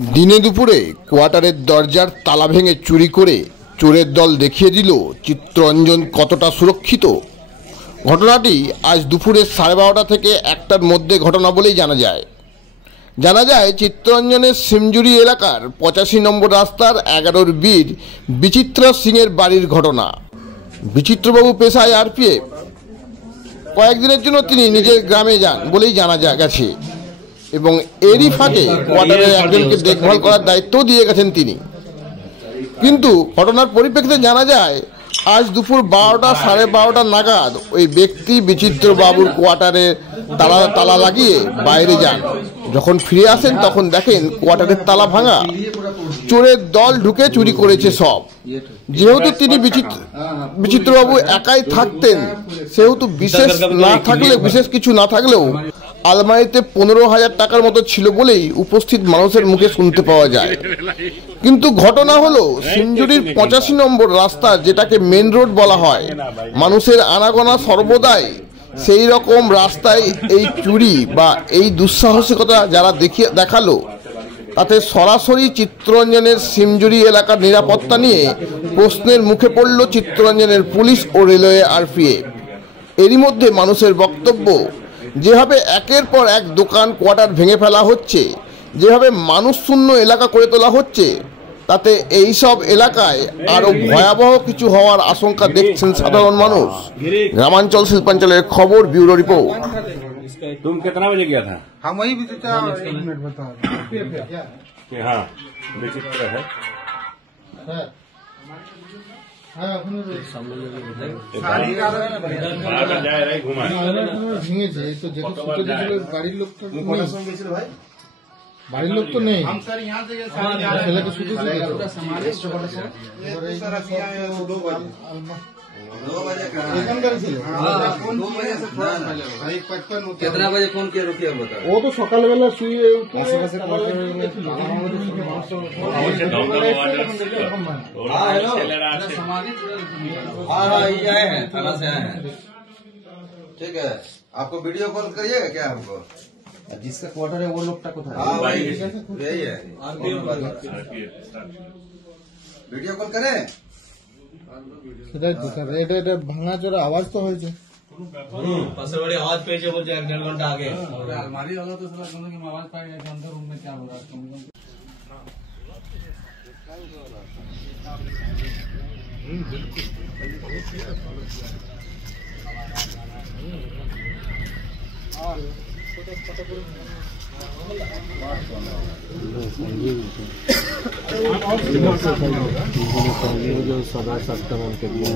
দিনে দুপুরে কোয়ার্টারের দরজার তালা ভেঙে চুরি করে চোরের দল দেখিয়ে দিল চিত্তরঞ্জন কতটা সুরক্ষিত। ঘটনাটি আজ দুপুরে 12:30 থেকে 1টার মধ্যে ঘটনা বলেই জানা যায়। চিত্তরঞ্জনের সিমজুরি এলাকার 85 নম্বর রাস্তার 11 বীর বিচিত্র সিংয়ের বাড়ির ঘটনা। বিচিত্রবাবু পেশায় আরপিএফ। কয়েকদিনের জন্য তিনি নিজের গ্রামে যান বলেই জানা গেছে এবং এরই ফাঁকে কোয়ার্টারের একজনকে দেখভাল করার দায়িত্ব দিয়ে গেছেন তিনি। কিন্তু ঘটনার পরিপ্রেক্ষিতে জানা যায় আজ দুপুর 12টা 12:30 নাগাদ ওই ব্যক্তি বিচিত্রবাবুর কোয়ার্টারে তালা লাগিয়ে বাইরে যান। যখন ফিরে আসেন তখন দেখেন কোয়ার্টারের তালা ভাঙা, চোরের দল ঢুকে চুরি করেছে সব। যেহেতু তিনি বিচিত্রবাবু একাই থাকতেন, সেহেতু বিশেষ কিছু না থাকলেও আলমারিতে 15,000 টাকার মতো ছিল বলেই উপস্থিত মানুষের মুখে শুনতে পাওয়া যায়। কিন্তু ঘটনা হলো সিমজুরির 85 নম্বর রাস্তা, যেটাকে মেন রোড বলা হয়, মানুষের আনাগোনা সর্বদাই সেই রকম রাস্তায় এই চুরি বা এই দুঃসাহসিকতা যারা দেখালো, তাতে সরাসরি চিত্তরঞ্জনের সিমজুরি এলাকার নিরাপত্তা নিয়ে প্রশ্নের মুখে পড়ল চিত্তরঞ্জনের পুলিশ ও রেলওয়ে আরপিএফ। এরই মধ্যে মানুষের বক্তব্য, যেভাবে একের পর এক দোকান কোয়ার্টার ভেঙে ফেলা হচ্ছে, যেভাবে মানুষ শূন্য এলাকা করে তোলা হচ্ছে, তাতে এই সব এলাকায় আরো ভয়াবহ কিছু হওয়ার আশঙ্কা দেখছেন সাধারণ মানুষ। গ্রামাঞ্চল শিল্পাঞ্চলের খবর, ব্যুরো রিপোর্ট। तुम कितना बजे गया था? हम वही भी मिनट बता हाँ विचित्र है। ঘুমা ভেঙেছে তো, যেহেতু ছুটে দিয়েছিল বাড়ির লোক তো বাড়ির লোক তো নেই, ছেলেকে ছুটে कितना बजे फोन किया रुकिए बता। वो तो सकालবেলা শুয়ে थाना से आए हैं। ठीक है, आपको वीडियो कॉल करिएगा क्या हमको? जिसका क्वार्टर है वो लोग का कोথায়? यही है, वीडियो कॉल करें। সেটাই তো স্যার, এটা ভাঙা চোরা আওয়াজ তো হয়েছে, सबसे बड़ी आवाज पेश है, बोलते 1.5 घंटा आगे अलमारी लगा तो साला दोनों की आवाज पाई गई अंदर रूम में क्या हो रहा है। जो सदा सस्ता मान के दिया